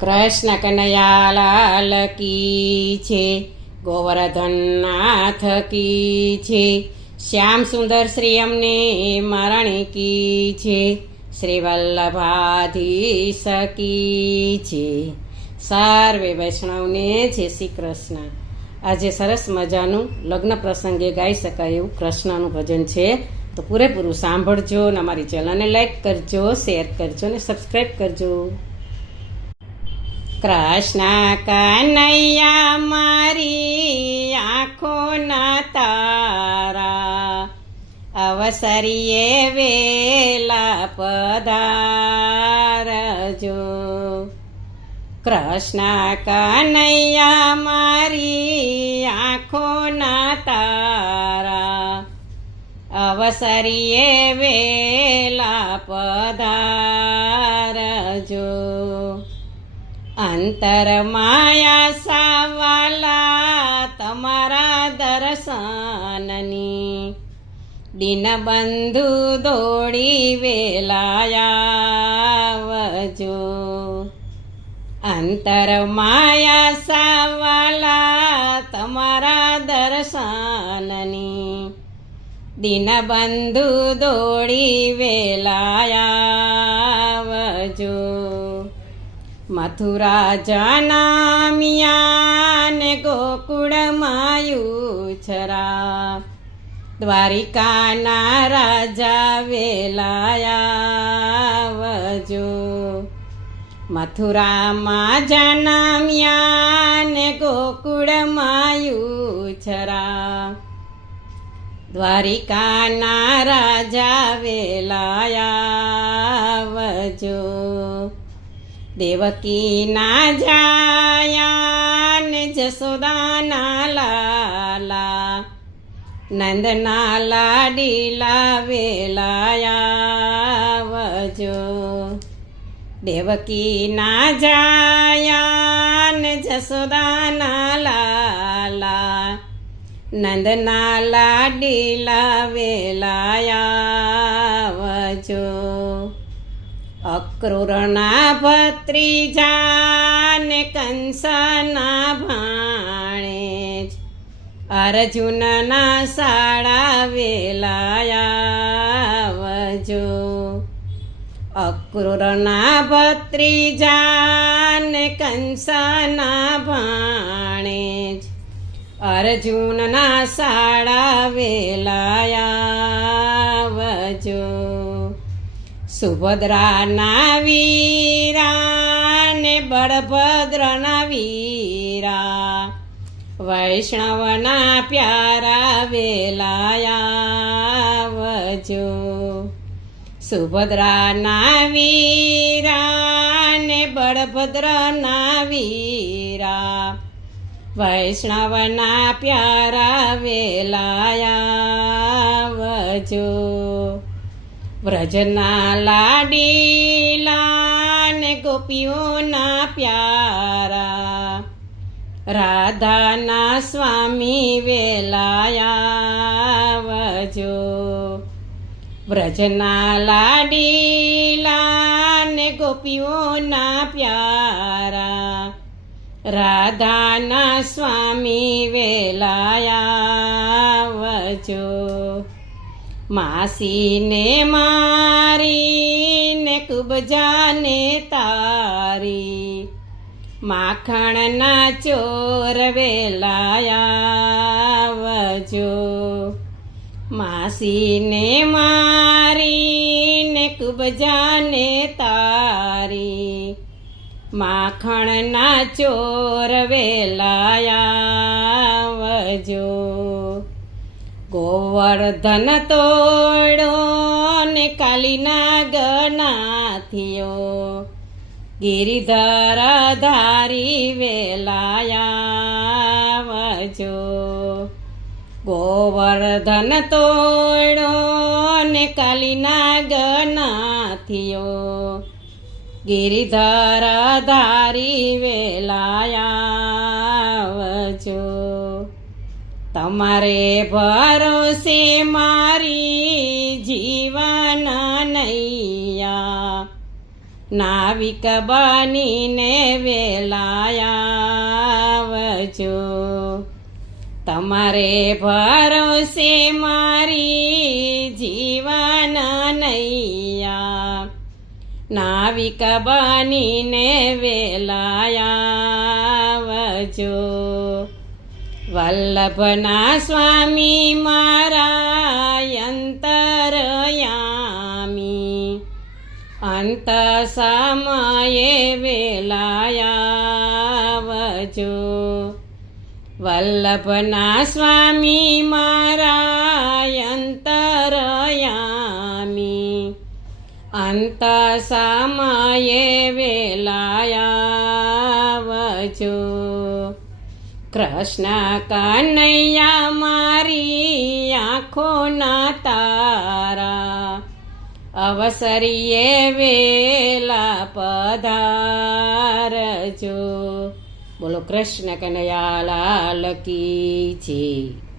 કૃષ્ણ કનૈયા લાલ કી છે, ગોવર્ધન નાથ કી છે, શ્યામ સુંદર શ્રી અમને મરણી કી છે, શ્રી વલ્લભાધીશ કી છે. સર્વે વૈષ્ણવને જય શ્રી કૃષ્ણ. આજે સરસ મજાનું લગ્ન પ્રસંગે ગાઈ શકાય એવું કૃષ્ણનું ભજન છે, તો પૂરેપૂરું સાંભળજો અને અમારી ચેનલને લાઈક કરજો, શેર કરજો અને સબસ્ક્રાઈબ કરજો. કૃષ્ણ કનૈયા મારી આંખોના તારા, અવસરીએ વેલા પધારજો. કૃષ્ણ કનૈયા મારી આંખોના તારા, અવસરીએ વેલા પધારજો. અંતર માયા સાવાલા તમારા દર્શનની, દીનબંધુ દોડી વેલાયાવજો. અંતર માયા સાવાલા તમારા દર્શનની, દીનબંધુ દોડી વેલાયાવજો. મથુરા જનામ્યા ને ગોકુળમાં યુછરા, દ્વારિકાના રાજા વેલાયાવજો. મથુરામાં જનામ્યા ને ગોકુળમાં યુછરા, દ્વારિકાના રાજા વેલાયાવજો. દેવકીના જાયા ને જસોદાના લાલા, નંદના લાડીલા વેલાયાવજો. દેવકીના જાયા ને જસોદાના લાલા, નંદના લાડીલા વેલાયાવજો. અક્રૂરના ભત્રીજા ને કંસના ભાણેજ, અર્જુનના સાળા વેલાયાવજો. અક્રૂરના ભત્રીજા ને કંસના ભાણેજ, અર્જુનના સાળા વેલાયાવજો. સુભદ્રાના વીરા ને બળભદ્રના વીરા, વૈષ્ણવના પ્યારા વેલાયાવજો. સુભદ્રાના વીરા ને બળભદ્રના વીરા, વૈષ્ણવના પ્યારા વેલાયાવજો. વ્રજના લાડીલા ને ગોપીઓના પ્યારા, રાધાના સ્વામી વેલાયાવજો. વ્રજના લાડીલા ને ગોપીઓના પ્યારા, રાધાના સ્વામી વેલાયાવજો. માસીને મારીને કુબજાને તારી, માખણના ચોર વેલાયાવજો. માસીને મારીને કુબજાને તારી, માખણના ચોર વેલાયાવજો. ગોવર્ધન તોડો ને કાલીના ગનાથિયો, ગિરિધર ધારી વેલાયાવજો. ગોવર્ધન તોડો ને કાલીના ગનાથિયો, ગિરિધર ધારી વેલાયાવજો. તમારે ભરોસે મારી જીવન નૈયા, નાવિક બનીને વેલાયાવજો. તમારે ભરોસે મારી જીવન નૈયા, નાવિક બનીને વેલાયાવજો. વલ્લભના સ્વામી મારા અંતરયામી, અંત સમયે વેલાયાવજો. વલ્લભના સ્વામી મારા અંતરયામી, અંત સમયે વેલાયાવજો. કૃષ્ણ કનૈયા મારી આંખોના તારા, અવસરીએ વેલા પધારજો. બોલો કૃષ્ણ કનૈયા લાલ કી જય.